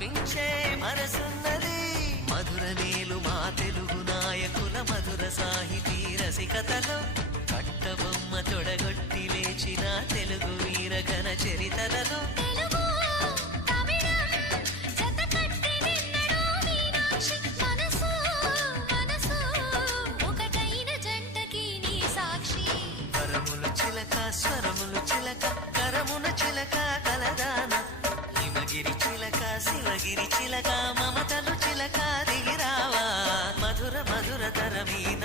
మరపించే మనసున్నది మధుర నేలు మా తెలుగు నాయకుల మధుర సాహితీ రసికతలో కట్టబొమ్మ తొడగొట్టి లేచిన తెలుగు వీర ఘన చరితలలో స్వరములు చిలక కరమున చిలక కలదాన హిమగిరి చిలక శివగిరి చిలక మమతలు చిలక దిగిరావా మధుర మధుర తర మీద